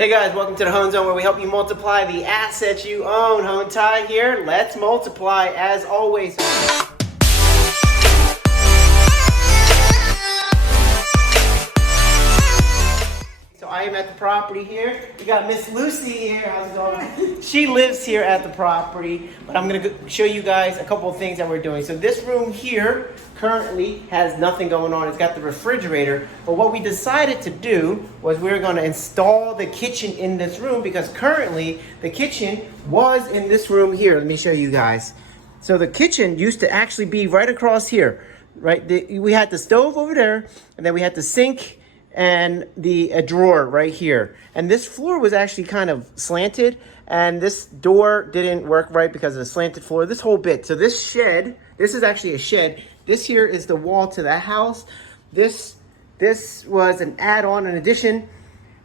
Hey guys, welcome to the Hoan Zone where we help you multiply the assets you own. Hoan Ty here. Let's multiply as always. So I am at the property here. We got Miss Lucy here. How's it going? She lives here at the property, but I'm gonna show you guys a couple of things that we're doing. So this room here currently has nothing going on. It's got the refrigerator, but what we decided to do was we were gonna install the kitchen in this room because currently the kitchen was in this room here. Let me show you guys. So the kitchen used to actually be right across here, right? We had the stove over there, and then we had the sink and a drawer right here. And this floor was actually kind of slanted, and this door didn't work right because of the slanted floor, this whole bit. So this shed, this is actually a shed. This here is the wall to the house. This was an add-on, an addition,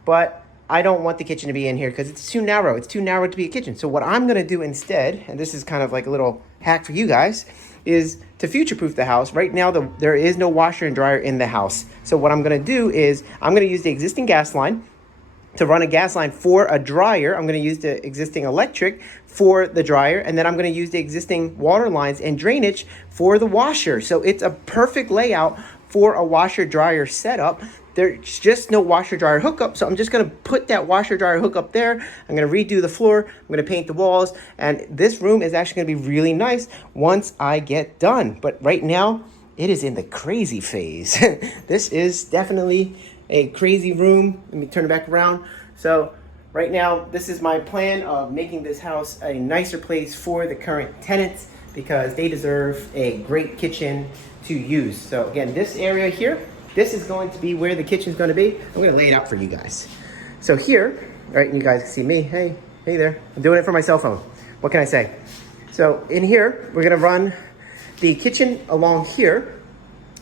but I don't want the kitchen to be in here because it's too narrow. It's too narrow to be a kitchen. So what I'm gonna do instead, and this is kind of like a little hack for you guys, is to future-proof the house. Right now, there is no washer and dryer in the house. So what I'm gonna do is I'm gonna use the existing gas line to run a gas line for a dryer. I'm gonna use the existing electric for the dryer, and then I'm gonna use the existing water lines and drainage for the washer. So it's a perfect layout for a washer dryer setup. There's just no washer dryer hookup, so I'm just gonna put that washer dryer hookup there. I'm gonna redo the floor, I'm gonna paint the walls, and this room is actually gonna be really nice once I get done. But right now, it is in the crazy phase. This is definitely a crazy room. Let me turn it back around. So right now, this is my plan of making this house a nicer place for the current tenants because they deserve a great kitchen to use. So again, this area here, this is going to be where the kitchen is going to be. I'm going to lay it out for you guys. So here, right, you guys can see me. Hey there. I'm doing it for my cell phone. What can I say? So in here, we're going to run the kitchen along here,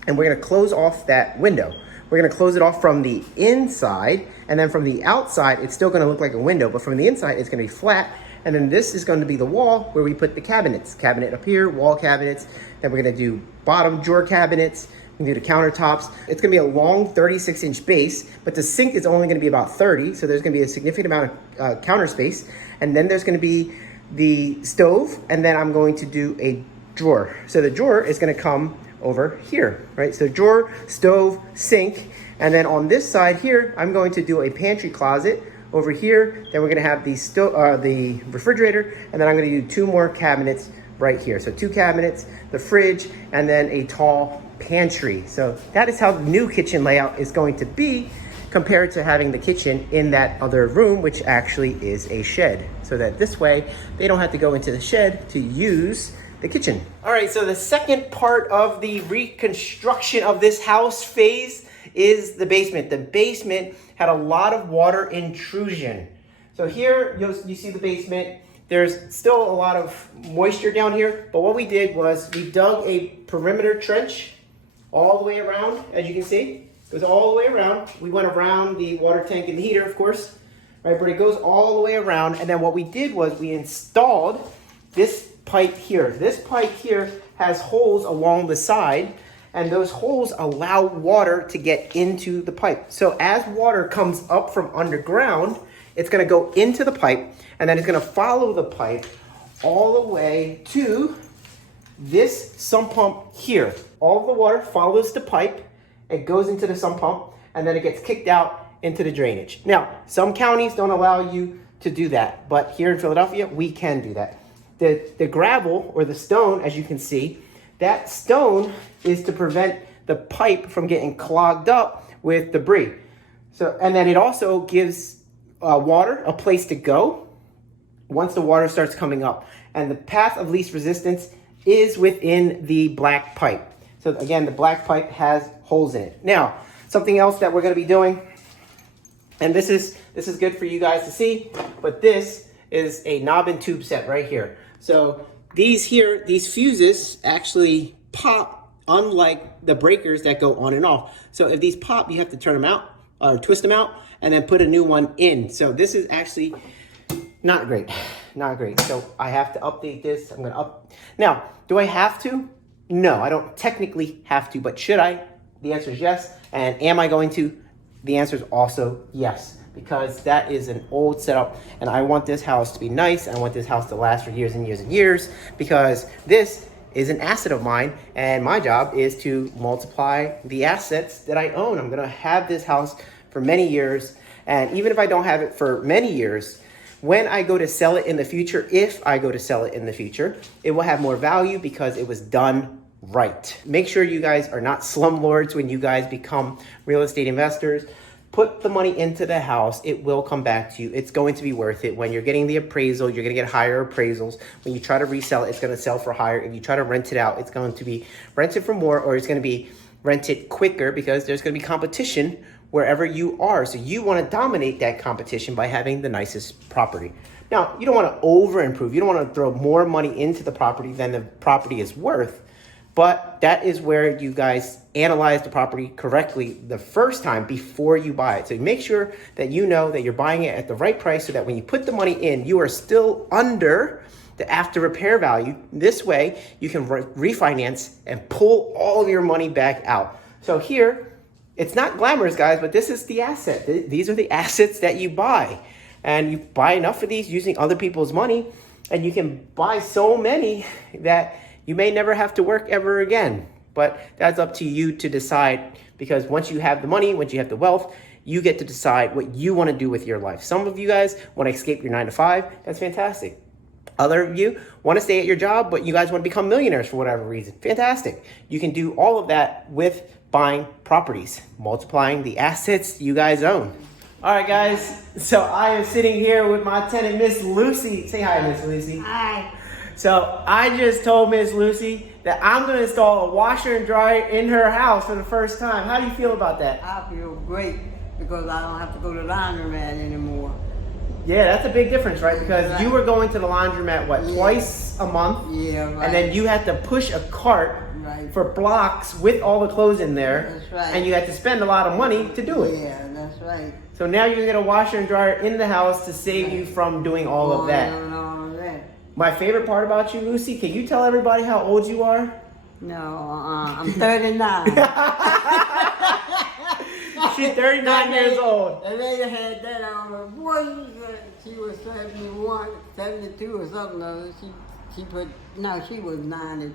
and we're going to close off that window. We're going to close it off from the inside, and then from the outside, it's still going to look like a window, but from the inside, it's going to be flat. And then this is going to be the wall where we put the cabinets. Cabinet up here, wall cabinets. Then we're going to do bottom drawer cabinets. We can do the countertops. It's going to be a long 36-inch base, but the sink is only going to be about 30, so there's going to be a significant amount of counter space. And then there's going to be the stove, and then I'm going to do a drawer. So the drawer is going to come over here, right? So drawer, stove, sink, and then on this side here, I'm going to do a pantry closet over here. Then we're going to have the refrigerator, and then I'm going to do 2 more cabinets right here. So 2 cabinets, the fridge, and then a tall pantry. So that is how the new kitchen layout is going to be compared to having the kitchen in that other room, which actually is a shed. So that this way, they don't have to go into the shed to use the kitchen. All right, so the second part of the reconstruction of this house phase is the basement. The basement had a lot of water intrusion. So here you see the basement. There's still a lot of moisture down here, but what we did was we dug a perimeter trench all the way around, as you can see. It goes all the way around. We went around the water tank and the heater, of course, right? But it goes all the way around, and then what we did was we installed this pipe here. This pipe here has holes along the side, and those holes allow water to get into the pipe. So as water comes up from underground, it's gonna go into the pipe, and then it's gonna follow the pipe all the way to this sump pump here. All of the water follows the pipe, it goes into the sump pump, and then it gets kicked out into the drainage. Now, some counties don't allow you to do that, but here in Philadelphia, we can do that. The gravel or the stone, as you can see, that stone is to prevent the pipe from getting clogged up with debris. So, and then it also gives water a place to go once the water starts coming up. And the path of least resistance is within the black pipe. So again, the black pipe has holes in it. Now, something else that we're going to be doing, and this is good for you guys to see, but this is a knob and tube set right here. So these fuses actually pop, unlike the breakers that go on and off. So if these pop, you have to turn them out or twist them out and then put a new one in. So this is actually not great, not great. So I have to update this. I'm gonna Now, do I have to? No, I don't technically have to, but should I? The answer is yes. And am I going to? The answer is also yes. because that is an old setup, and I want this house to be nice. I want this house to last for years and years and years, because this is an asset of mine, and my job is to multiply the assets that I own. I'm gonna have this house for many years, and even if I don't have it for many years, when I go to sell it in the future, if I go to sell it in the future, it will have more value because it was done right. Make sure you guys are not slumlords when you guys become real estate investors. Put the money into the house. It will come back to you. It's going to be worth it. When you're getting the appraisal, you're going to get higher appraisals. When you try to resell it, it's going to sell for higher. If you try to rent it out, it's going to be rented for more, or it's going to be rented quicker because there's going to be competition wherever you are. So you want to dominate that competition by having the nicest property. Now, you don't want to over improve. You don't want to throw more money into the property than the property is worth. But that is where you guys analyze the property correctly the first time before you buy it. So make sure that you know that you're buying it at the right price, so that when you put the money in, you are still under the after repair value. This way you can refinance and pull all of your money back out. So here, it's not glamorous, guys, but this is the asset. These are the assets that you buy. And you buy enough of these using other people's money, and you can buy so many that you may never have to work ever again. But that's up to you to decide, because once you have the money, once you have the wealth, you get to decide what you want to do with your life. Some of you guys want to escape your 9 to 5. That's fantastic. Other of you want to stay at your job, but you guys want to become millionaires for whatever reason. Fantastic. You can do all of that with buying properties, multiplying the assets you guys own. All right, guys. So I am sitting here with my tenant, Miss Lucy. Say hi, Miss Lucy. Hi. So I just told Miss Lucy that I'm going to install a washer and dryer in her house for the first time. How do you feel about that? I feel great because I don't have to go to the laundromat anymore. Yeah, that's a big difference, right? Because Right. you were going to the laundromat, what, Yeah. twice a month? Yeah, right. And then you had to push a cart Right. for blocks with all the clothes in there. That's right. And you had to spend a lot of money to do it. Yeah, that's right. So now you're going to get a washer and dryer in the house to save you from doing all of that. No, all of that. My favorite part about you, Lucy, can you tell everybody how old you are? No, I'm 39. She's 39 years old. The lady had that on her. Boy, she was 71, 72 or something. She put, no, she was 95.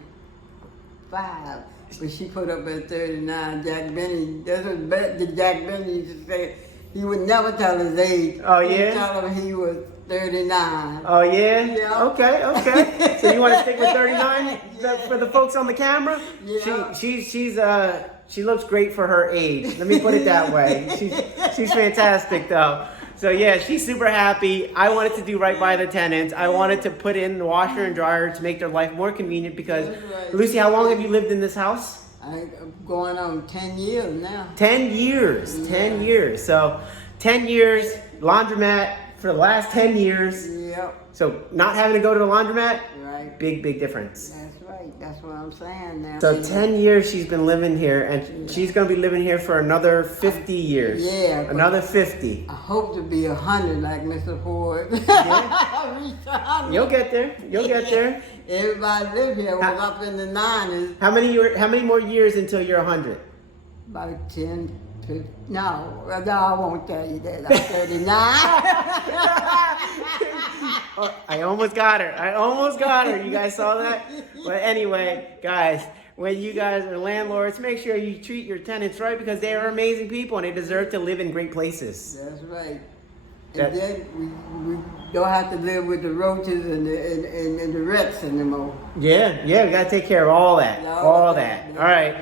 But she put up at 39. Jack Benny, that's what the Jack Benny used to say. He would never tell his age. Oh, He'd yeah? tell him he was 39. Oh, yeah? Yeah. Okay. So you want to stick with 39 for the folks on the camera? Yeah. She looks great for her age. Let me put it that way. She's fantastic, though. So yeah, she's super happy. I wanted to do right by the tenants. I wanted to put in the washer and dryer to make their life more convenient because, Right. Lucy, how long have you lived in this house? I'm going on 10 years now. 10 years. 10 years. So 10 years, laundromat for the last 10 years. Yep, So not having to go to the laundromat, right. big difference. That's right. That's what I'm saying now. So 10 years she's been living here, and she's going to be living here for another 50 years. Yeah. Another 50. I hope to be 100 like Mr. Ford. Yeah. Reach 100. You'll get there. You'll get there. Everybody live here was up in the 90s. How many more years until you're 100? About 10, 15. No, I won't tell you that. I'm 39. Oh, I almost got her. You guys saw that? But anyway, guys, when you guys are landlords, make sure you treat your tenants right because they are amazing people and they deserve to live in great places. That's right. That- And then we don't have to live with the roaches and the rats anymore. Yeah, we got to take care of all that. All that. All right.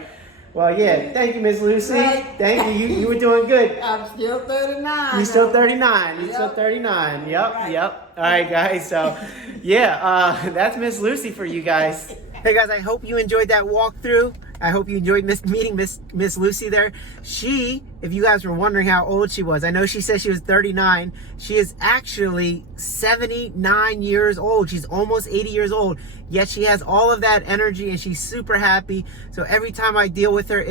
Well, yeah, thank you, Miss Lucy. Right. Thank you. You were doing good. I'm still 39. You're still 39. You're Yep. still 39. Yep, Right. yep. All right, guys. So, yeah, that's Miss Lucy for you guys. Hey, guys, I hope you enjoyed that walkthrough. I hope you enjoyed meeting Miss Lucy there. She, if you guys were wondering how old she was, I know she said she was 39. She is actually 79 years old. She's almost 80 years old. Yet she has all of that energy and she's super happy. So every time I deal with her,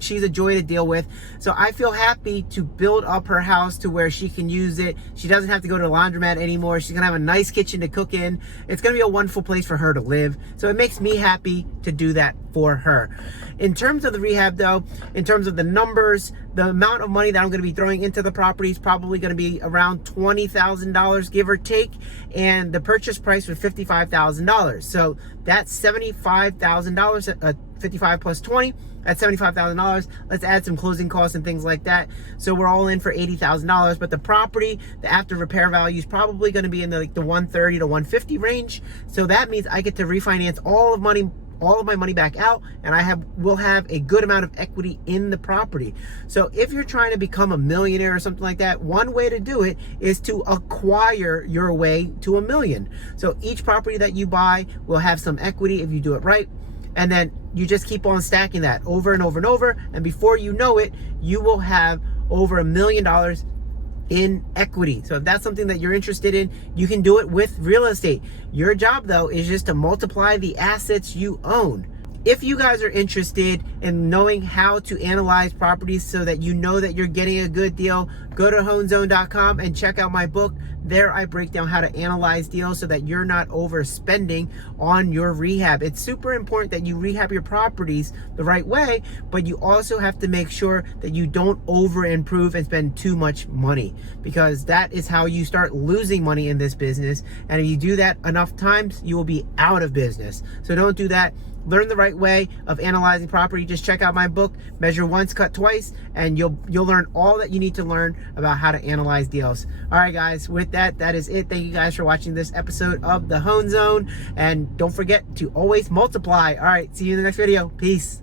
she's a joy to deal with. So I feel happy to build up her house to where she can use it. She doesn't have to go to the laundromat anymore. She's gonna have a nice kitchen to cook in. It's gonna be a wonderful place for her to live. So it makes me happy to do that for her. In terms of the rehab though, in terms of the numbers, The amount of money that I'm going to be throwing into the property is probably going to be around $20,000, give or take, and the purchase price was $55,000. So that's $75,000, 55 plus 20. That's $75,000. Let's add some closing costs and things like that. So we're all in for $80,000. But the property, the after repair value is probably going to be in the 130 to 150 range. So that means I get to refinance all of my money back out, and will have a good amount of equity in the property. So if you're trying to become a millionaire or something like that, one way to do it is to acquire your way to $1 million. So each property that you buy will have some equity if you do it right. And then you just keep on stacking that over and over and over. And before you know it, you will have over $1 million in equity. So if that's something that you're interested in, you can do it with real estate. Your job though is just to multiply the assets you own. If you guys are interested in knowing how to analyze properties so that you know that you're getting a good deal, go to hoanzone.com and check out my book. There I break down how to analyze deals so that you're not overspending on your rehab. It's super important that you rehab your properties the right way, but you also have to make sure that you don't over improve and spend too much money, because that is how you start losing money in this business. And if you do that enough times, you will be out of business. So don't do that. Learn the right way of analyzing property. Just check out my book, Measure Once, Cut Twice, and you'll learn all that you need to learn about how to analyze deals. All right, guys, with that is it. Thank you guys for watching this episode of the Hoan Zone, and don't forget to always multiply. All right, see you in the next video. Peace.